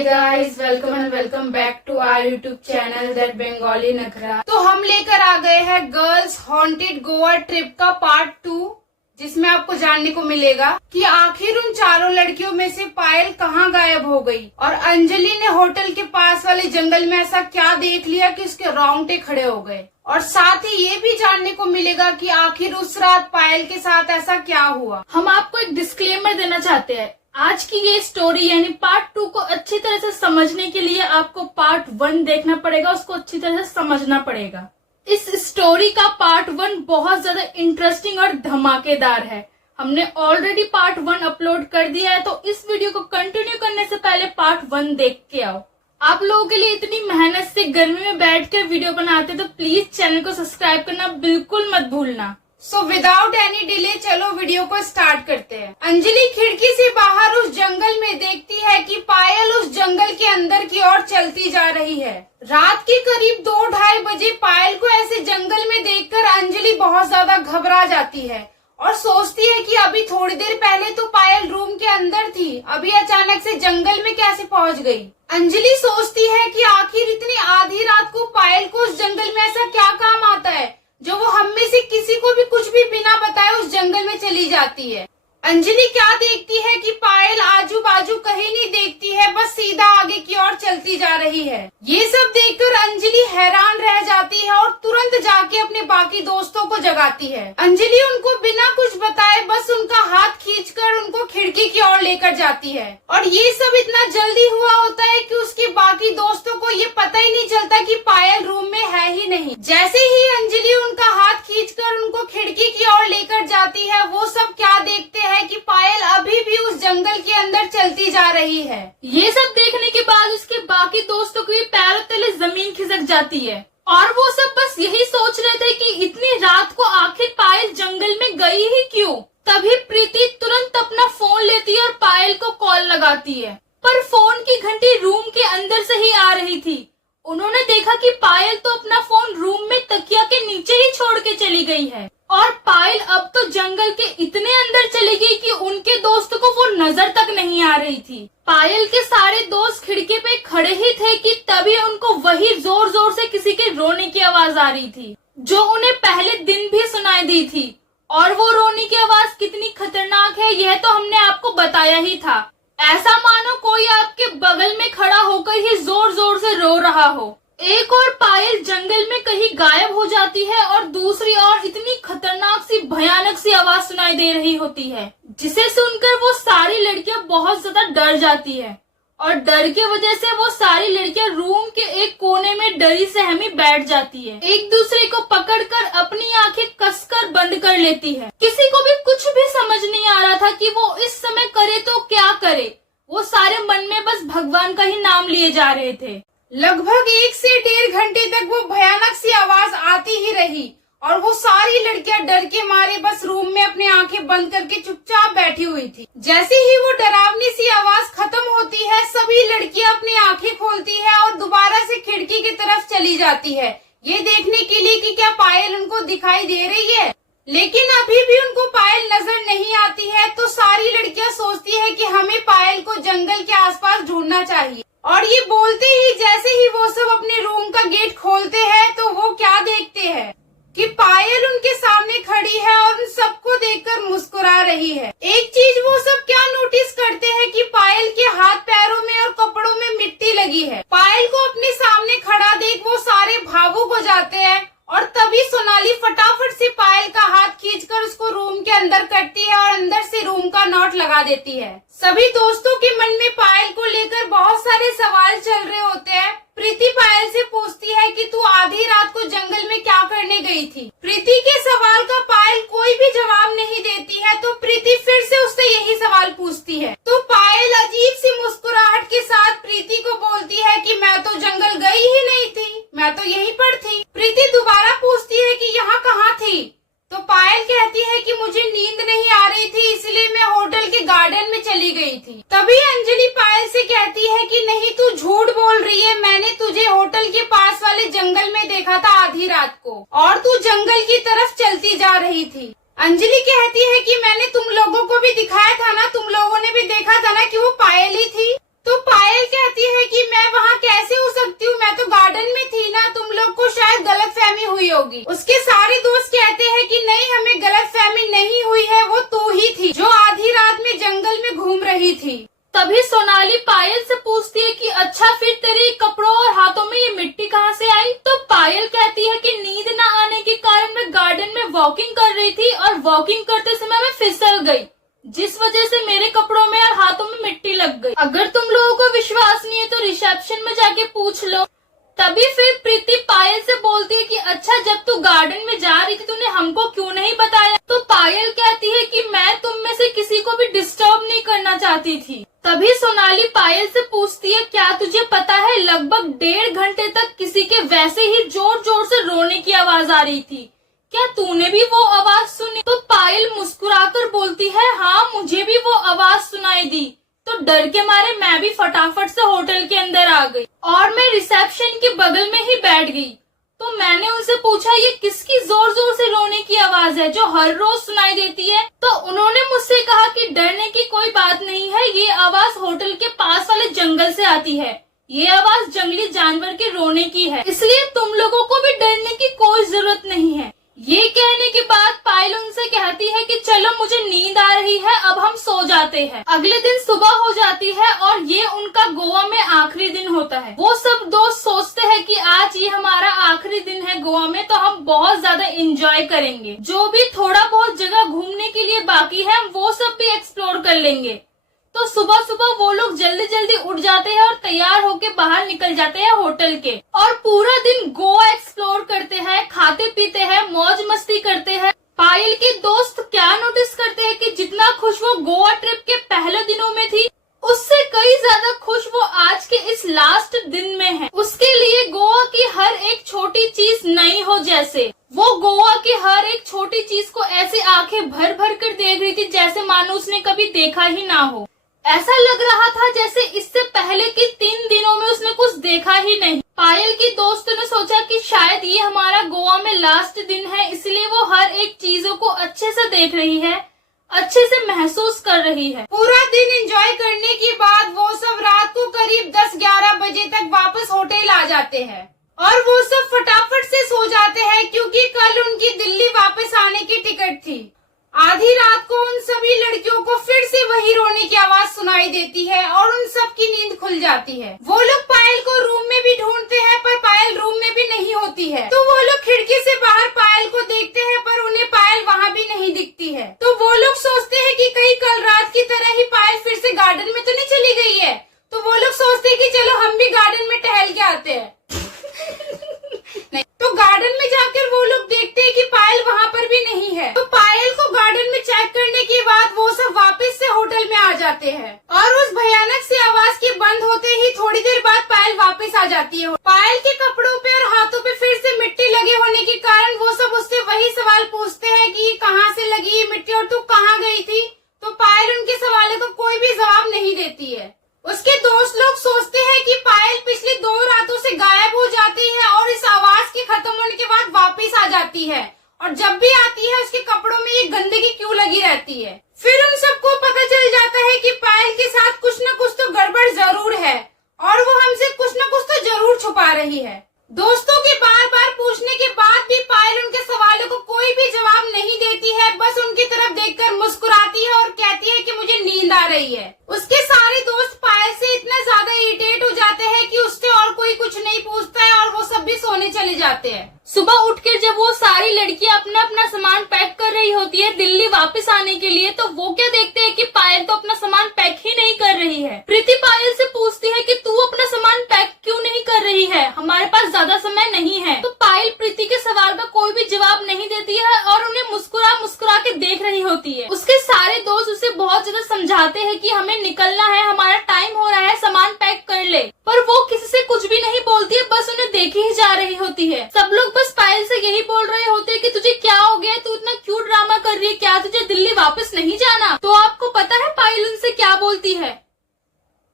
Hi guys, welcome and welcome back to our YouTube channel that Bangali Nakhra. तो हम लेकर आ गए हैं गर्ल्स हॉन्टेड गोवा ट्रिप का पार्ट 2, जिसमें आपको जानने को मिलेगा कि आखिर उन चारों लड़कियों में से पायल कहाँ गायब हो गई और अंजलि ने होटल के पास वाले जंगल में ऐसा क्या देख लिया कि उसके रोंगटे खड़े हो गए। और साथ ही ये भी जानने को मिलेगा कि आखिर उस रात पायल के साथ ऐसा क्या हुआ। हम आपको एक डिस्क्लेमर देना चाहते हैं, आज की ये स्टोरी यानी पार्ट 2 को अच्छी तरह से समझने के लिए आपको पार्ट 1 देखना पड़ेगा, उसको अच्छी तरह से समझना पड़ेगा। इस स्टोरी का पार्ट 1 बहुत ज्यादा इंटरेस्टिंग और धमाकेदार है। हमने ऑलरेडी पार्ट 1 अपलोड कर दिया है, तो इस वीडियो को कंटिन्यू करने से पहले पार्ट 1 देख के आओ। आप लोगों के लिए इतनी मेहनत से गर्मी में बैठ कर वीडियो बनाते तो प्लीज चैनल को सब्सक्राइब करना बिल्कुल मत भूलना। सो विदाउट एनी डिले चलो वीडियो को स्टार्ट करते हैं। अंजलि खिड़की से बाहर उस जंगल में देखती है कि पायल उस जंगल के अंदर की ओर चलती जा रही है। रात के करीब 2-2:30 बजे पायल को ऐसे जंगल में देखकर अंजलि बहुत ज्यादा घबरा जाती है और सोचती है कि अभी थोड़ी देर पहले तो पायल रूम के अंदर थी, अभी अचानक से जंगल में कैसे पहुंच गई। अंजलि सोचती है कि आखिर इतनी आधी रात को पायल को उस जंगल में ऐसा क्या काम आता है जो वो हम में से किसी को भी कुछ भी बिना बताए उस जंगल में चली जाती है। अंजलि क्या देखती है कि पायल आजू बाजू कहीं नहीं देखती है, बस सीधा आगे की ओर चलती जा रही है। ये सब देखकर अंजलि हैरान रह जाती है और तुरंत जाके अपने बाकी दोस्तों को जगाती है। अंजलि उनको बिना कुछ बताए बस उनका हाथ खींचकर उनको खिड़की की ओर लेकर जाती है और ये सब इतना जल्दी हुआ होता है कि उसके बाकी दोस्तों को ये पता ही नहीं चलता कि पायल रूम में है ही नहीं। जैसे ही अंजलि उनका हाथ खींचकर उनको खिड़की की ओर लेकर जाती है, वो सब क्या देखते हैं कि पायल अभी भी उस जंगल के अंदर चलती जा रही है। ये सब देखने के बाद उसके बाकी दोस्तों के पैरों तले जमीन खिसक जाती है और वो सब बस यही सोच रहे थे कि इतनी रात को आखिर पायल जंगल में गई ही क्यों। तभी प्रीति तुरंत अपना फोन लेती है और पायल को कॉल लगाती है, पर फोन की घंटी रूम के अंदर से ही आ रही थी। उन्होंने देखा कि पायल तो अपना फोन रूम में तकिया के नीचे ही छोड़ के चली गई है और पायल अब तो जंगल के इतने अंदर चली गई कि उनके दोस्तों को वो नजर तक नहीं आ रही थी। पायल के सारे दोस्त खिड़की पे खड़े ही थे कि तभी उनको वही जोर जोर से किसी के रोने की आवाज आ रही थी जो उन्हें पहले दिन भी सुनाई दी थी। और वो रोने की आवाज कितनी खतरनाक है यह तो हमने आपको बताया ही था। ऐसा मानो कोई आपके बगल में खड़ा होकर ही जोर जोर से रो रहा हो। एक और पायल जंगल में कहीं गायब हो जाती है और दूसरी ओर इतनी खतरनाक सी भयानक सी आवाज सुनाई दे रही होती है, जिसे सुनकर वो सारी लड़कियां बहुत ज्यादा डर जाती है और डर की वजह से वो सारी लड़कियां रूम के एक कोने में डरी सहमी बैठ जाती है। एक दूसरे को पकड़कर अपनी आंखें कसकर बंद कर लेती है। किसी को भी कुछ भी समझ नहीं आ रहा था कि वो इस समय करे तो क्या करे। वो सारे मन में बस भगवान का ही नाम लिए जा रहे थे। लगभग 1 से 1.5 घंटे तक वो भयानक सी आवाज आती ही रही और वो सारी लड़कियां डर के मारे बस रूम में अपनी आंखें बंद करके चुपचाप बैठी हुई थी। जैसे ही वो डरावनी सी आवाज खत्म होती है, सभी लड़कियां अपनी आंखें खोलती है और दोबारा से खिड़की की तरफ चली जाती है, ये देखने के लिए कि क्या पायल उनको दिखाई दे रही है। लेकिन अभी भी उनको पायल नजर नहीं आती है, तो सारी लड़कियां सोचती है कि हमें पायल को जंगल के आसपास ढूंढना चाहिए। और ये बोलते ही जैसे ही वो सब अपने रूम का गेट खोलते हैं, तो वो क्या देखते हैं कि पायल उनके सामने खड़ी है और उन सबको देखकर मुस्कुरा रही है। एक चीज वो सब क्या नोटिस करते हैं कि पायल के हाथ पैरों में और कपड़ों में मिट्टी लगी है। पायल को अपने सामने खड़ा देख वो सारे भावुक हो जाते हैं और तभी सोनाली फटाफट से पायल का हाथ खींचकर उसको रूम के अंदर करती है और अंदर से रूम का नॉट लगा देती है। सभी दोस्तों के मन में पायल को लेकर बहुत सारे सवाल चल रहे होते हैं। प्रीति पायल से पूछती है कि तू आधी रात को जंगल में क्या करने गई थी। प्रीति के सवाल का पायल कोई भी जवाब नहीं देती है, तो प्रीति फिर से उससे यही सवाल पूछती है। तो पायल अजीब सी मुस्कुराहट के साथ प्रीति को बोलती है कि मैं तो जंगल गई ही नहीं थी, मैं तो यहीं पर थी। प्रीति दोबारा पूछती है कि यहाँ कहाँ थी, तो पायल कहती है कि मुझे नींद नहीं आ रही थी, इसलिए मैं होटल के गार्डन में चली गई थी। तभी अंजलि पायल से कहती है कि नहीं, तू झूठ बोल रही है, मैंने तुझे होटल के पास वाले जंगल में देखा था आधी रात को और तू जंगल की तरफ चलती जा रही थी। अंजलि कहती है कि मैंने तुम लोगों को भी दिखाया था ना, तुम लोगों ने भी देखा था ना कि वो पायल ही थी। तो पायल कहती है लोग को शायद गलतफहमी हुई होगी। उसके सारे दोस्त कहते हैं कि नहीं, हमें गलतफहमी नहीं हुई है, वो तू ही थी जो आधी रात में जंगल में घूम रही थी। तभी सोनाली पायल से पूछती है कि अच्छा फिर तेरे कपड़ों और हाथों में ये मिट्टी कहाँ से आई? तो पायल कहती है कि नींद न आने के कारण मैं गार्डन में वॉकिंग कर रही थी और वॉकिंग करते समय मैं फिसल गई, जिस वजह से मेरे कपड़ों में और हाथों में मिट्टी लग गई। अगर तुम लोगों को विश्वास नहीं है तो रिसेप्शन में जाके पूछ लो। तभी फिर प्रीति पायल से बोलती है कि अच्छा जब तू गार्डन में जा रही थी तूने हमको क्यों नहीं बताया? तो पायल कहती है कि मैं तुम में से किसी को भी डिस्टर्ब नहीं करना चाहती थी। तभी सोनाली पायल से पूछती है क्या तुझे पता है लगभग 1.5 घंटे तक किसी के वैसे ही जोर जोर से रोने की आवाज आ रही थी, क्या तूने भी वो आवाज सुनी? तो पायल मुस्कुराकर बोलती है हाँ मुझे भी वो आवाज सुनाई दी। तो डर के मारे मैं भी फटाफट से होटल के अंदर आ गई और मैं रिसेप्शन के बगल में ही बैठ गई। तो मैंने उनसे पूछा ये किसकी जोर जोर से रोने की आवाज है जो हर रोज सुनाई देती है? तो उन्होंने मुझसे कहा कि डरने की कोई बात नहीं है, ये आवाज होटल के पास वाले जंगल से आती है, ये आवाज जंगली जानवर के रोने की है, इसलिए तुम लोगों को भी डरने की कोई जरूरत नहीं है। ये कहने के बाद पायल उनसे कहती है कि चलो मुझे नींद आ रही है, अब हम सो जाते हैं। अगले दिन सुबह हो जाती है और ये उनका गोवा में आखिरी दिन होता है। वो सब दोस्त सोचते हैं कि आज ये हमारा आखिरी दिन है गोवा में, तो हम बहुत ज्यादा एंजॉय करेंगे, जो भी थोड़ा बहुत जगह घूमने के लिए बाकी है वो सब भी एक्सप्लोर कर लेंगे। तो सुबह सुबह वो लोग जल्दी जल्दी उठ जाते हैं और तैयार होके बाहर निकल जाते हैं होटल के, और पूरा दिन गोवा एक्सप्लोर करते हैं, खाते पीते हैं, मौज मस्ती करते हैं। पायल के दोस्त क्या नोटिस करते हैं कि जितना खुश वो गोवा ट्रिप के पहले दिनों में थी, उससे कई ज्यादा खुश वो आज के इस लास्ट दिन में है। उसके लिए गोवा की हर एक छोटी चीज नई हो, जैसे वो गोवा की हर एक छोटी चीज को ऐसे आंखें भर भर कर देख रही थी जैसे मानो उसने कभी देखा ही ना हो। ऐसा लग रहा था जैसे इससे पहले के 3 दिनों में उसने कुछ देखा ही नहीं। पायल की दोस्तों ने सोचा कि शायद ये हमारा गोवा में लास्ट दिन है, इसलिए वो हर एक चीजों को अच्छे से देख रही है, अच्छे से महसूस कर रही है। पूरा दिन एंजॉय करने के बाद वो सब रात को करीब 10-11 बजे तक वापस होटल आ जाते हैं और वो सब फटाफट से सो जाते हैं क्योंकि कल उनकी दिल्ली वापस आने की टिकट थी। आधी रात को उन सभी लड़कियों को फिर से वही रोने की आवाज सुनाई देती है और उन सब की नींद खुल जाती है। वो लोग पायल को रूम में भी ढूंढते हैं पर पायल रूम में भी नहीं होती है। तो वो लोग खिड़की से बाहर पायल को देखते हैं पर उन्हें पायल वहाँ भी नहीं दिखती है। तो वो लोग सोचते हैं कि कहीं कल रात की तरह ही पायल फिर से गार्डन में तो नहीं चली गई है। तो वो लोग सोचते हैं कि चलो हम भी गार्डन में टहल के आते हैं। नहीं, तो गार्डन में जाकर वो लोग देखते हैं कि पायल वहाँ पर भी नहीं है। तो पायल को गार्डन में चेक करने के बाद वो सब वापस से होटल में आ जाते हैं और उस भयानक सी आवाज के बंद होते ही थोड़ी देर बाद पायल वापस आ जाती है। पायल के कपड़ों पे और हाथों पे फिर से मिट्टी लगे होने के कारण वो सब उससे वही सवाल पूछते हैं कि कहाँ से लगी ये मिट्टी और तू कहाँ गई थी? तो पायल उनके सवालों को कोई भी जवाब नहीं देती है। उसके दोस्त लोग सोचते हैं कि पायल पिछली 2 रातों से गायब हो जाती है और इस आवाज के खत्म होने के बाद वापस आ जाती है, और जब भी आती है उसके कपड़ों में ये गंदगी क्यों लगी रहती है। फिर उन सबको पता चल जाता है कि पायल के साथ कुछ न कुछ तो गड़बड़ जरूर है और वो हमसे कुछ न कुछ तो जरूर छुपा रही है। दोस्तों के बार बार पूछने के बाद भी पायल उनके सवालों को कोई भी जवाब नहीं देती है, बस उनकी तरफ देखकर मुस्कुराती है और कहती है कि मुझे नींद आ रही है। उसके सारे दोस्त पायल से इतना ज्यादा इरिटेट हो जाते हैं कि उससे और कोई कुछ नहीं पूछता है और वो सब भी सोने चले जाते हैं। सुबह उठकर जब वो सारी लड़कियां अपना अपना सामान पैक कर रही होती है दिल्ली वापस आने के लिए, तो वो क्या देखते हैं कि पायल तो अपना सामान पैक ही नहीं कर रही है। प्रीति पायल से पूछती है कि तू अपना सामान पैक क्यों नहीं कर रही है, हमारे पास ज्यादा समय नहीं है। तो पायल प्रीति के सवाल का कोई भी जवाब नहीं देती है और उन्हें मुस्कुरा मुस्कुरा के देख रही होती है। उसके सारे दोस्त उसे बहुत ज्यादा समझाते हैं कि हमें निकलना है, हमारा टाइम हो रहा है, सामान पैक कर ले, पर वो किसी से कुछ भी नहीं बोलती है, बस उन्हें देखी ही जा रही होती है। सब लोग बस पायल से यही बोल रहे होते हैं कि तुझे क्या हो गया, तू इतना क्यों ड्रामा कर रही है, क्या तुझे दिल्ली वापस नहीं जाना? तो आपको पता है पायल उनसे क्या बोलती है?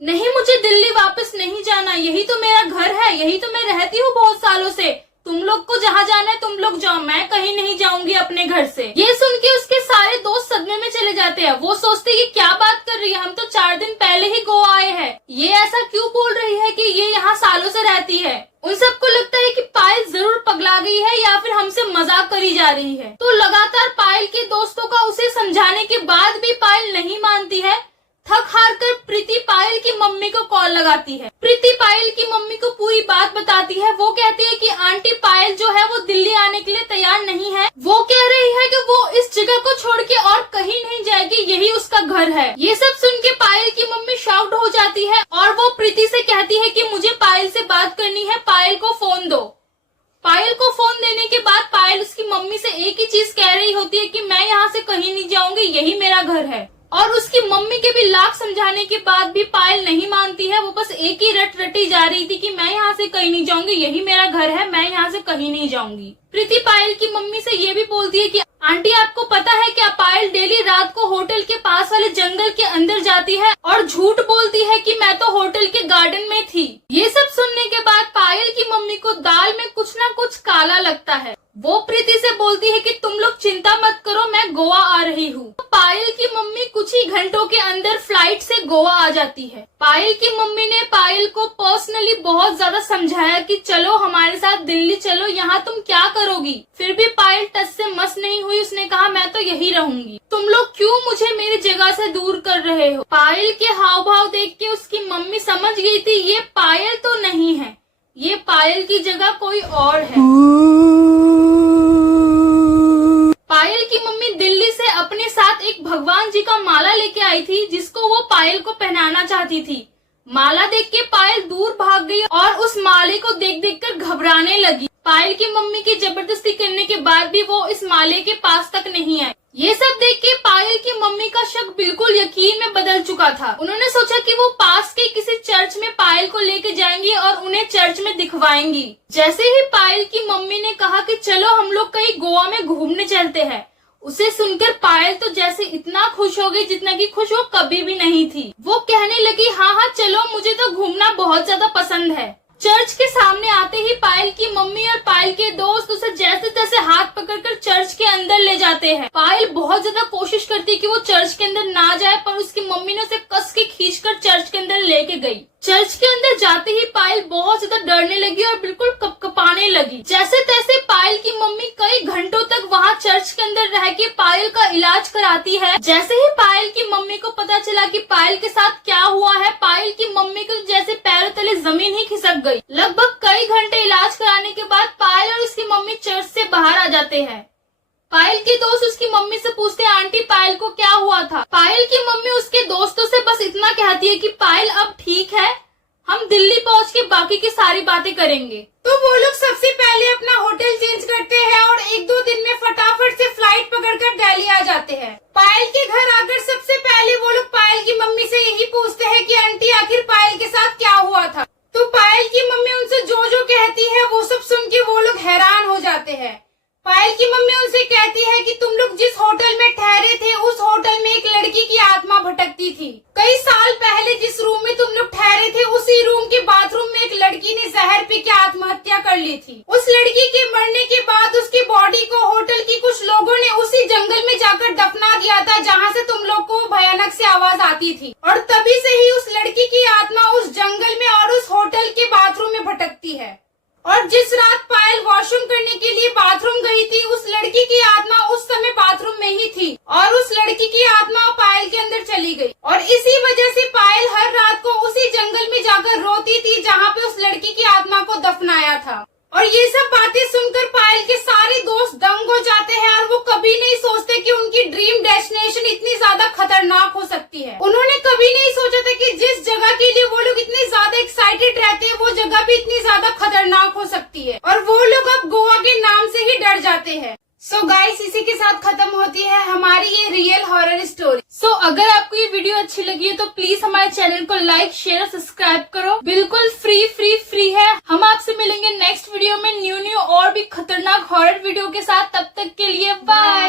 नहीं, मुझे दिल्ली वापस नहीं जाना, यही तो मेरा घर है, यही तो मैं रहती हूँ बहुत सालों से। तुम लोग को जहाँ जाना है तुम लोग जाओ, मैं कहीं नहीं जाऊंगी अपने घर से। ये सुन के उसके सारे दोस्त सदमे में चले जाते हैं। वो सोचते हैं कि क्या बात कर रही है, हम तो 4 दिन पहले ही गोवा आए हैं, ये ऐसा क्यों बोल रही है कि ये यहाँ सालों से रहती है। उन सबको लगता है कि पायल जा रही है। तो लगातार पायल के दोस्तों का उसे समझाने के बाद भी पायल नहीं मानती है। थक हार कर प्रीति पायल की मम्मी को कॉल लगाती है। प्रीति पायल की मम्मी को पूरी बात बताती है। वो कहती है कि आंटी पायल जो है वो दिल्ली आने के लिए तैयार नहीं है। वो कह रही है कि वो इस जगह को छोड़ के और कहीं नहीं जाएगी, यही उसका घर है। ये सब सुन के पायल की मम्मी शॉक्ड हो जाती है और वो प्रीति से कहती है कि मुझे पायल से बात करनी है, पायल को फोन दो। पायल को फोन देने के बाद पायल उसकी मम्मी से एक ही चीज कह रही होती है कि मैं यहाँ से कहीं नहीं जाऊंगी, यही मेरा घर है। और उसकी मम्मी के भी लाख समझाने के बाद भी पायल नहीं मानती है। वो बस एक ही रट रटी जा रही थी कि मैं यहाँ से कहीं नहीं जाऊंगी, यही मेरा घर है, मैं यहाँ से कहीं नहीं जाऊंगी। प्रीति पायल की मम्मी से ये भी बोलती है कि आंटी आपको पता है क्या, पायल डेली रात को होटल के पास वाले जंगल के अंदर जाती है और झूठ बोलती है कि मैं तो होटल के गार्डन में थी। ये सब सुनने के बाद पायल की मम्मी को दाल में कुछ ना कुछ काला लगता है। वो प्रीति से बोलती है कि तुम लोग चिंता मत करो, मैं गोवा आ रही हूँ। पायल की मम्मी कुछ ही घंटों के अंदर फ्लाइट से गोवा आ जाती है। पायल की मम्मी ने पायल को पर्सनली बहुत ज्यादा समझाया कि चलो हमारे साथ दिल्ली चलो, यहाँ तुम क्या करोगी। फिर भी पायल टस से मस नहीं हुई। उसने कहा मैं तो यही रहूंगी, तुम लोग क्यों मुझे मेरी जगह से दूर कर रहे हो। पायल के हाव भाव देख के उसकी मम्मी समझ गई थी ये पायल तो नहीं है, ये पायल की जगह कोई और है। पायल की मम्मी दिल्ली से अपने साथ एक भगवान जी का माला लेके आई थी जिसको वो पायल को पहनाना चाहती थी। माला देख के पायल दूर भाग गई और उस माले को देख देख कर घबराने लगी। पायल की मम्मी की जबरदस्ती करने के बाद भी वो इस माले के पास तक नहीं आई। ये सब देख के पायल की मम्मी का शक बिल्कुल यकीन में बदल चुका था। उन्होंने सोचा कि वो पास के किसी चर्च में पायल को लेके जाएंगी और उन्हें चर्च में दिखवाएंगी। जैसे ही पायल की मम्मी ने कहा कि चलो हम लोग कहीं गोवा में घूमने चलते हैं, उसे सुनकर पायल तो जैसे इतना खुश हो गई जितना कि खुश वो कभी भी नहीं थी। वो कहने लगी हाँ हाँ चलो, मुझे तो घूमना बहुत ज्यादा पसंद है। चर्च के सामने आते ही पायल की मम्मी और पायल के दोस्त उसे जैसे तैसे हाथ पकड़कर चर्च के अंदर ले जाते हैं। पायल बहुत ज्यादा कोशिश करती है कि वो चर्च के अंदर ना जाए, पर उसकी मम्मी ने उसे कस के खींचकर चर्च के अंदर लेके गई। चर्च के अंदर जाते ही पायल बहुत ज्यादा डरने लगी और बिल्कुल कपकपाने लगी। जैसे तैसे पायल की मम्मी कई घंटों तक वहाँ चर्च के अंदर रह के पायल का इलाज कराती है। जैसे ही पायल की मम्मी को पता चला कि पायल के साथ क्या हुआ है, पायल की मम्मी को जैसे पैरों तले जमीन ही खिसक गई। लगभग कई घंटे इलाज कराने के बाद पायल और उसकी मम्मी चर्च से बाहर आ जाते हैं। पायल के दोस्त उसकी मम्मी से पूछते हैं आंटी पायल को क्या हुआ था। पायल की मम्मी उसके दोस्तों से बस इतना कहती है कि पायल अब ठीक है, हम दिल्ली पहुंच के बाकी की सारी बातें करेंगे। तो वो लोग सबसे पहले अपना होटल चेंज करते हैं और 1-2 दिन में फटाफट से फ्लाइट पकड़कर दिल्ली आ जाते हैं। पायल के घर आकर सबसे पहले वो लोग पायल की मम्मी से यही पूछते हैं कि आंटी आखिर पायल के साथ क्या हुआ था। तो पायल की मम्मी उनसे जो जो कहती है वो सब सुन के वो लोग हैरान हो जाते हैं। पायल की मम्मी उनसे कहती है कि तुम लोग जिस होटल में ठहरे थे उस होटल में एक लड़की की आत्मा भटकती थी। कई साल पहले जिस रूम में तुम लोग ठहरे थे उसी रूम के बाथरूम में एक लड़की ने जहर पी के आत्महत्या कर ली थी। उस लड़की के मरने के बाद उसकी बॉडी को होटल की कुछ लोगों ने उसी जंगल में जाकर दफना दिया था जहाँ से तुम लोग को भयानक से आवाज आती थी, और तभी से ही उस लड़की की आत्मा उस जंगल में और उस होटल के बाथरूम में भटकती है। और जिस रात पायल वॉशरूम करने के लिए बाथरूम गई थी उस लड़की की आत्मा उस समय बाथरूम में ही थी और उस लड़की की आत्मा पायल के अंदर चली गई। और इसी वजह से पायल हर रात को उसी जंगल में जाकर रोती थी जहाँ पे उस लड़की की आत्मा को दफनाया था। और ये सब बातें सुनकर पायल के सारे दोस्त दंग हो जाते हैं और वो कभी नहीं सोचते कि उनकी ड्रीम डेस्टिनेशन इतनी ज्यादा खतरनाक हो सकती है। उन्होंने कभी नहीं सोचा था कि जिस जगह के लिए वो लोग इतने ज्यादा एक्साइटेड रहते हैं वो जगह भी इतनी ज्यादा खतरनाक हो सकती है, और वो लोग अब गोवा के नाम से ही डर जाते हैं। सो गाइस, इसी के साथ खत्म होती है हमारी ये रियल हॉरर स्टोरी। सो अगर आपको ये वीडियो अच्छी लगी है तो प्लीज हमारे चैनल को लाइक शेयर और सब्सक्राइब करो। बिल्कुल फ्री है। हम आपसे मिलेंगे नेक्स्ट वीडियो में न्यू और भी खतरनाक हॉरर वीडियो के साथ। तब तक के लिए बाय।